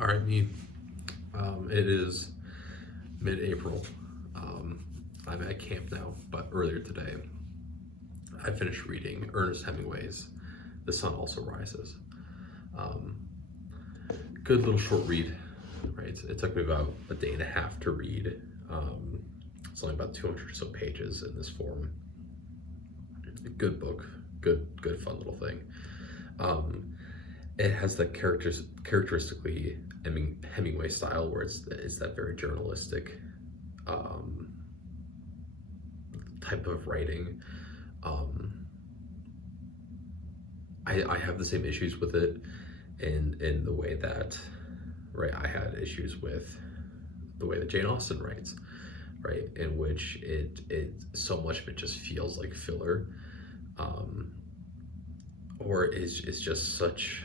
All right, me. It is mid-April. I'm at camp now, but earlier today, I finished reading Ernest Hemingway's "The Sun Also Rises." Um, Good little short read, right? It took me about a day and a half to read. It's only about 200 or so pages in this form. Good book, good fun little thing. Um, it has that characteristically Hemingway style where it's that very journalistic um, type of writing. Um, I have the same issues with it in the way that, right, I had issues with the way that Jane Austen writes, right, in which it so much of it just feels like filler, um, or is just such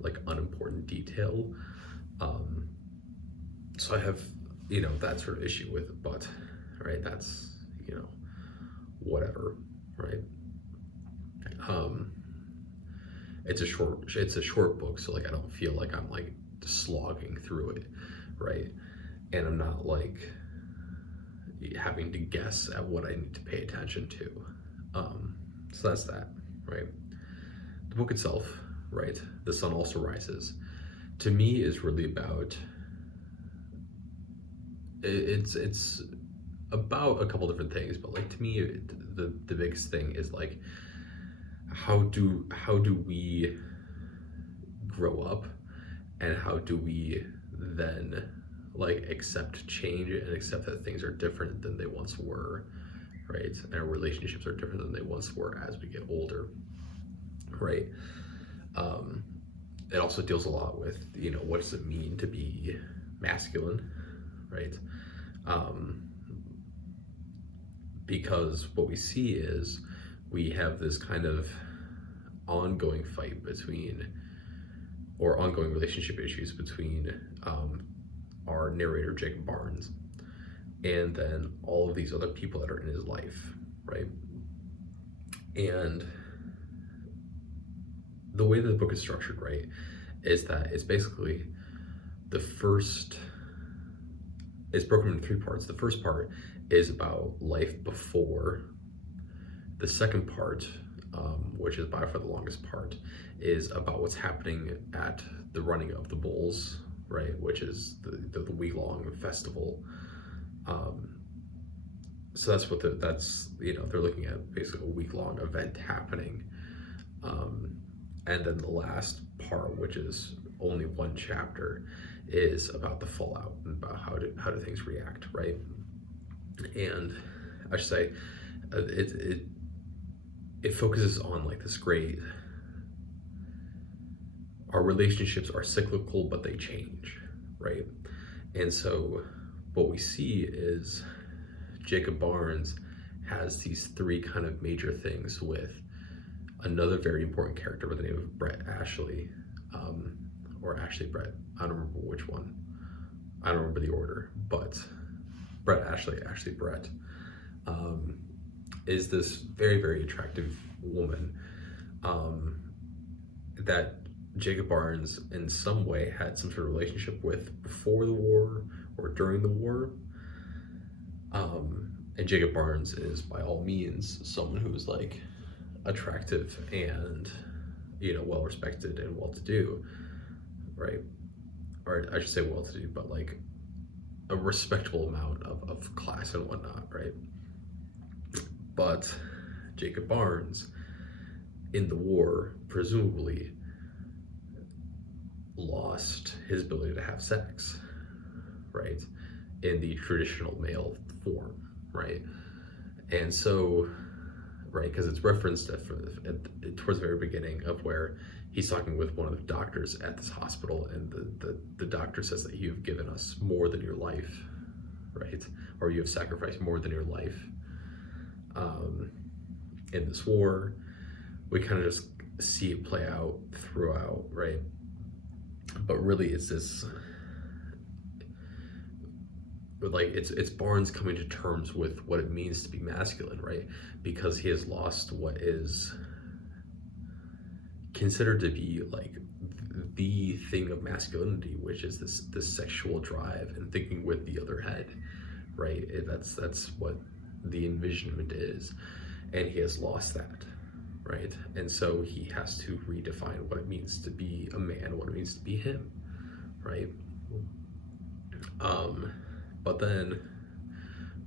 like unimportant detail. Um, so I have, that sort of issue with it, but right, that's, whatever, right? Um, it's a short book, so like I don't feel like I'm like slogging through it, right? And I'm not like having to guess at what I need to pay attention to. So that's that, right? The book itself, right? The Sun Also Rises, to me is really about it's about a couple different things, but like to me the biggest thing is like how do we grow up, and how do we then like accept change and accept that things are different than they once were, right? And our relationships are different than they once were as we get older, right? It also deals a lot with, what does it mean to be masculine, right? Because what we see is we have this kind of ongoing fight between, or ongoing relationship issues between our narrator Jacob Barnes and then all of these other people that are in his life, right? And the way that the book is structured, right, is that it's basically it's broken into three parts. The first part is about life before. The second part, which is by far the longest part, is about what's happening at the running of the bulls, right, which is the week-long festival. So that's what they're looking at, basically a week-long event happening. And then the last part, which is only one chapter, is about the fallout and about how do things react, right? And I should say, it focuses on like this great, our relationships are cyclical, but they change, right? And so what we see is Jacob Barnes has these three kind of major things with another very important character by the name of Brett Ashley, or Ashley Brett. I don't remember which one. I don't remember the order, but Brett Ashley Brett, is this very, very attractive woman that Jacob Barnes in some way had some sort of relationship with before the war or during the war. And Jacob Barnes is by all means someone who is like attractive and, well respected and well to do, right? Or I should say well to do, but like a respectable amount of class and whatnot, right? But Jacob Barnes in the war presumably lost his ability to have sex, right, in the traditional male form, right? And so, right, because it's referenced towards the very beginning of where he's talking with one of the doctors at this hospital, and the doctor says that you've given us more than your life, right? Or you have sacrificed more than your life in this war. We kind of just see it play out throughout, right? But really it's this, like, it's Barnes coming to terms with what it means to be masculine, right? Because he has lost what is considered to be like the thing of masculinity, which is this sexual drive and thinking with the other head, right? That's what the envisionment is, and he has lost that, right? And so he has to redefine what it means to be a man, what it means to be him, right? But then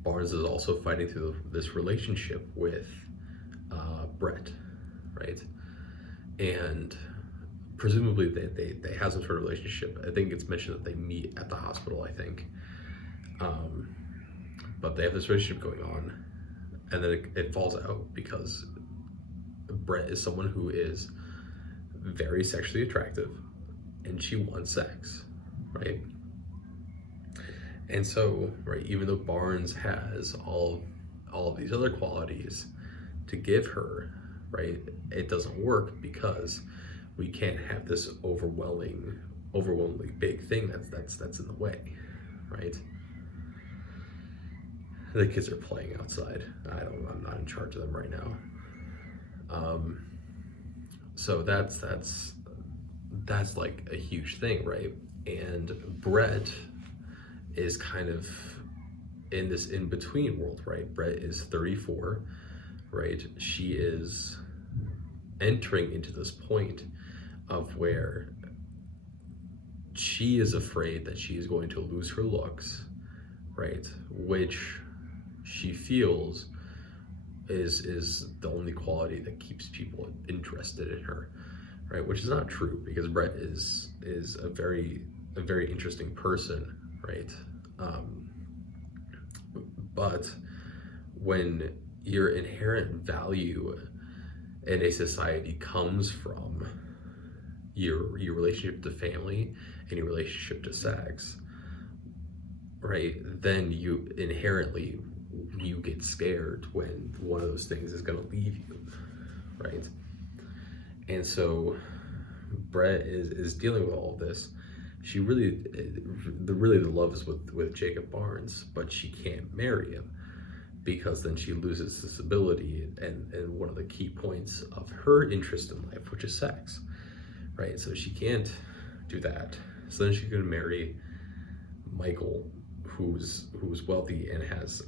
Barnes is also fighting through this relationship with Brett, right? And presumably they have some sort of relationship. I think it's mentioned that they meet at the hospital, I think. But they have this relationship going on, and then it falls out because Brett is someone who is very sexually attractive, and she wants sex, right? And so, right, even though Barnes has all of these other qualities to give her, right, it doesn't work because we can't have this overwhelmingly big thing that's in the way, right? The kids are playing outside. I'm not in charge of them right now. So that's like a huge thing, right? And Brett is kind of in this in-between world, right? Brett is 34, right? She is entering into this point of where she is afraid that she is going to lose her looks, right? Which she feels is the only quality that keeps people interested in her, right? Which is not true, because Brett is a very interesting person, right? But when your inherent value in a society comes from your relationship to family and your relationship to sex, right, then you inherently get scared when one of those things is going to leave you, right? And so Brett is dealing with all of this. She the love is with Jacob Barnes, but she can't marry him because then she loses this ability and one of the key points of her interest in life, which is sex, right? So she can't do that. So then she's going to marry Michael, who's wealthy and has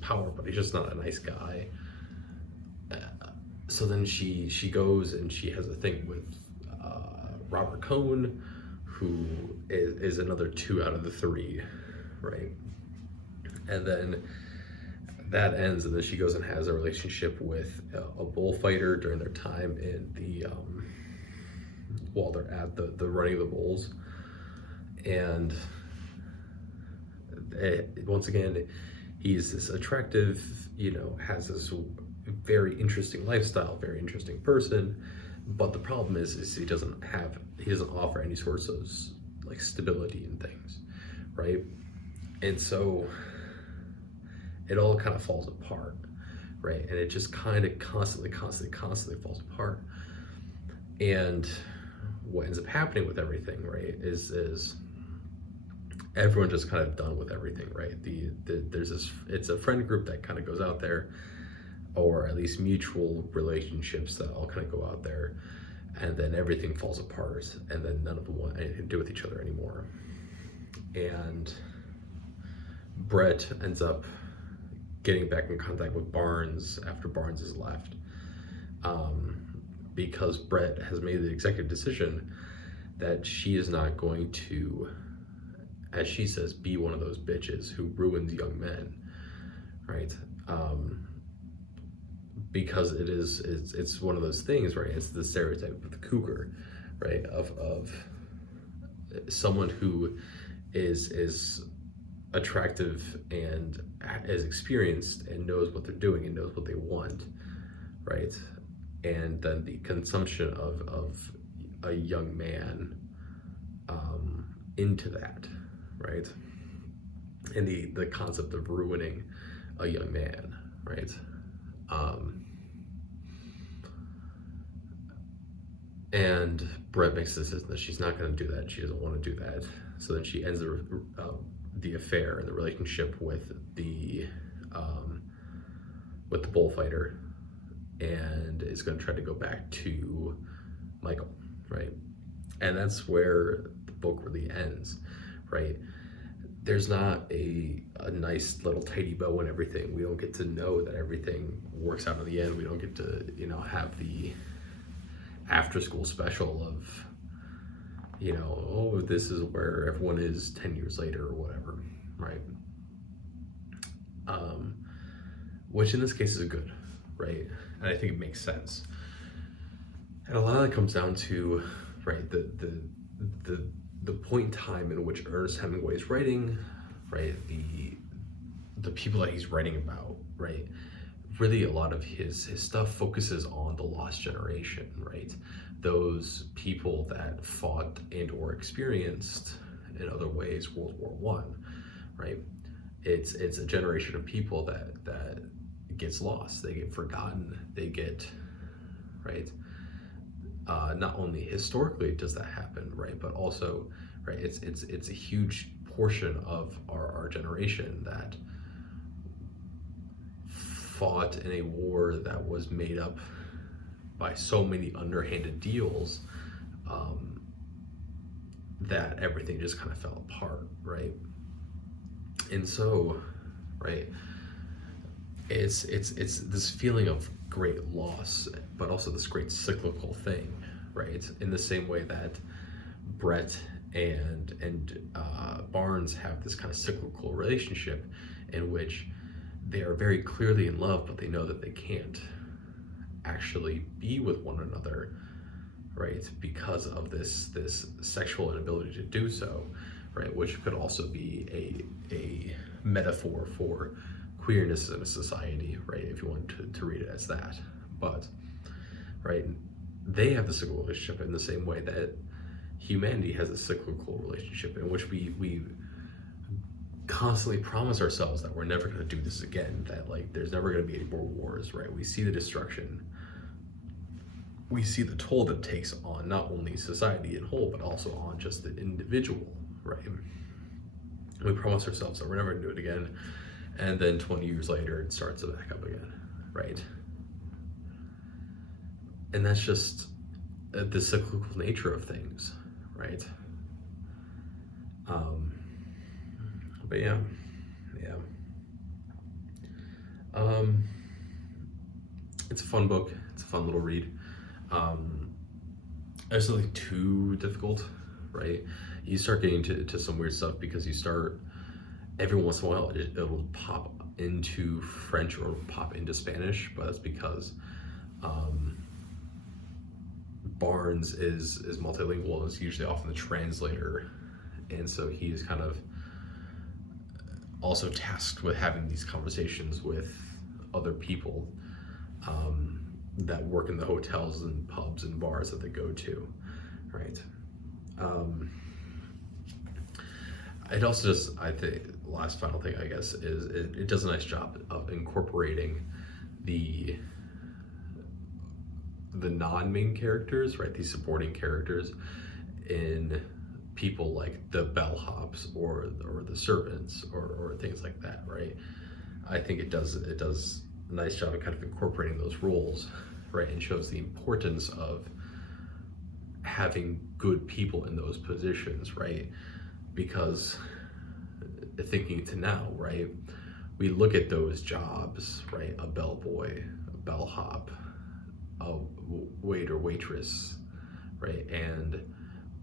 power, but he's just not a nice guy. So then she goes and she has a thing with Robert Cohn, who is another 2 out of the 3, right? And then that ends, and then she goes and has a relationship with a bullfighter during their time in the while they're at the running of the bulls. And once again, he's this attractive, has this very interesting lifestyle, very interesting person, but the problem is he doesn't offer any sorts of like stability in things, right? And so it all kind of falls apart, right? And it just kind of constantly falls apart. And what ends up happening with everything, right, is everyone just kind of done with everything, right? It's a friend group that kind of goes out there, or at least mutual relationships that all kind of go out there, and then everything falls apart, and then none of them want anything to do with each other anymore. And Brett ends up getting back in contact with Barnes after Barnes has left, because Brett has made the executive decision that she is not going to, as she says, be one of those bitches who ruins young men, right? Because it's one of those things, right? It's the stereotype of the cougar, right? Of someone who is attractive and is experienced and knows what they're doing and knows what they want, right? And then the consumption of a young man into that, right? And the concept of ruining a young man, right? And Brett makes the decision that she's not going to do that. She doesn't want to do that. So then she ends the affair and the relationship with the bullfighter, and is going to try to go back to Michael, right? And that's where the book really ends, right? There's not a nice little tidy bow and everything. We don't get to know that everything works out in the end. We don't get to, have the after school special of, oh, this is where everyone is 10 years later or whatever, right? Which in this case is good, right? And I think it makes sense. And a lot of that comes down to, right, the point in time in which Ernest Hemingway is writing, right, the people that he's writing about, right? Really, a lot of his stuff focuses on the lost generation, right? Those people that fought and or experienced in other ways World War One, right? It's a generation of people that gets lost. They get forgotten. They get, right? Not only historically does that happen, right, but also, right, it's a huge portion of our generation that fought in a war that was made up by so many underhanded deals, that everything just kind of fell apart, right? And so, right, it's this feeling of great loss, but also this great cyclical thing, right? In the same way that Brett and Barnes have this kind of cyclical relationship in which they are very clearly in love, but they know that they can't actually be with one another, right? Because of this sexual inability to do so, right? Which could also be a metaphor for queerness in a society, right? If you want to read it as that. But, right, they have the cyclical relationship in the same way that humanity has a cyclical relationship in which we constantly promise ourselves that we're never going to do this again, that like there's never going to be any more wars, right? We see the destruction, we see the toll that it takes on not only society in whole, but also on just the individual, right? We promise ourselves that we're never going to do it again, and then 20 years later it starts to back up again, right? And that's just the cyclical nature of things, right? But yeah. It's a fun book. It's a fun little read. It's nothing too difficult, right? You start getting to some weird stuff because you start, every once in a while, it'll pop into French or pop into Spanish, but that's because Barnes is multilingual and is usually often the translator, and so he's kind of also tasked with having these conversations with other people that work in the hotels and pubs and bars that they go to, right? It also just, I think, last final thing, I guess, is it does a nice job of incorporating the non-main characters, right? These supporting characters in people like the bellhops or the servants or things like that, right? I think it does a nice job of kind of incorporating those roles, right? And shows the importance of having good people in those positions, right? Because thinking to now, right, we look at those jobs, right? A bellboy, a bellhop, a waiter, waitress, right? And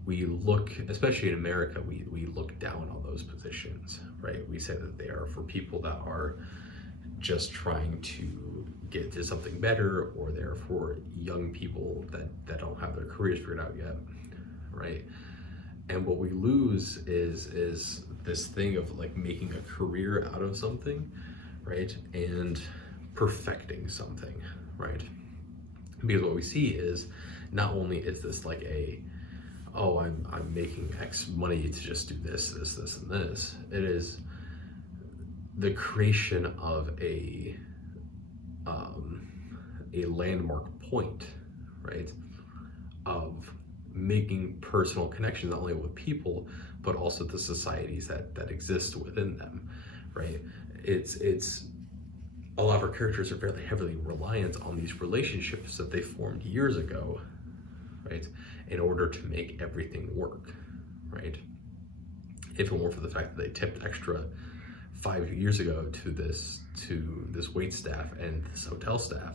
we look, especially in America, we look down on those positions, right? We say that they are for people that are just trying to get to something better, or they're for young people that don't have their careers figured out yet, right? And what we lose is this thing of like making a career out of something, right? And perfecting something, right? Because what we see is not only is this like oh, I'm making X money to just do this, and this. It is the creation of a landmark point, right? Of making personal connections, not only with people, but also the societies that exist within them, right? It's a lot of our characters are fairly heavily reliant on these relationships that they formed years ago, right? In order to make everything work, right? If it weren't for the fact that they tipped extra 5 years ago to this wait staff and this hotel staff,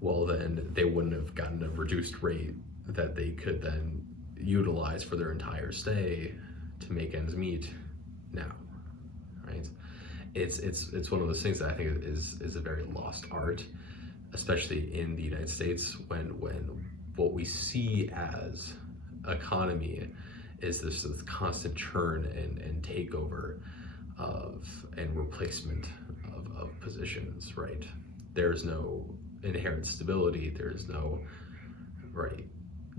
well, then they wouldn't have gotten a reduced rate that they could then utilize for their entire stay to make ends meet now, right? It's one of those things that I think is a very lost art, especially in the United States, when what we see as economy is this constant churn and takeover of and replacement of positions, right? There's no inherent stability, there's no right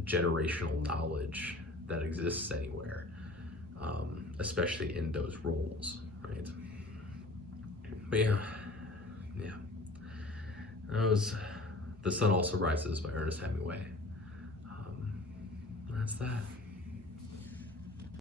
generational knowledge that exists anywhere, especially in those roles, right? But yeah. That was The Sun Also Rises by Ernest Hemingway. That's that.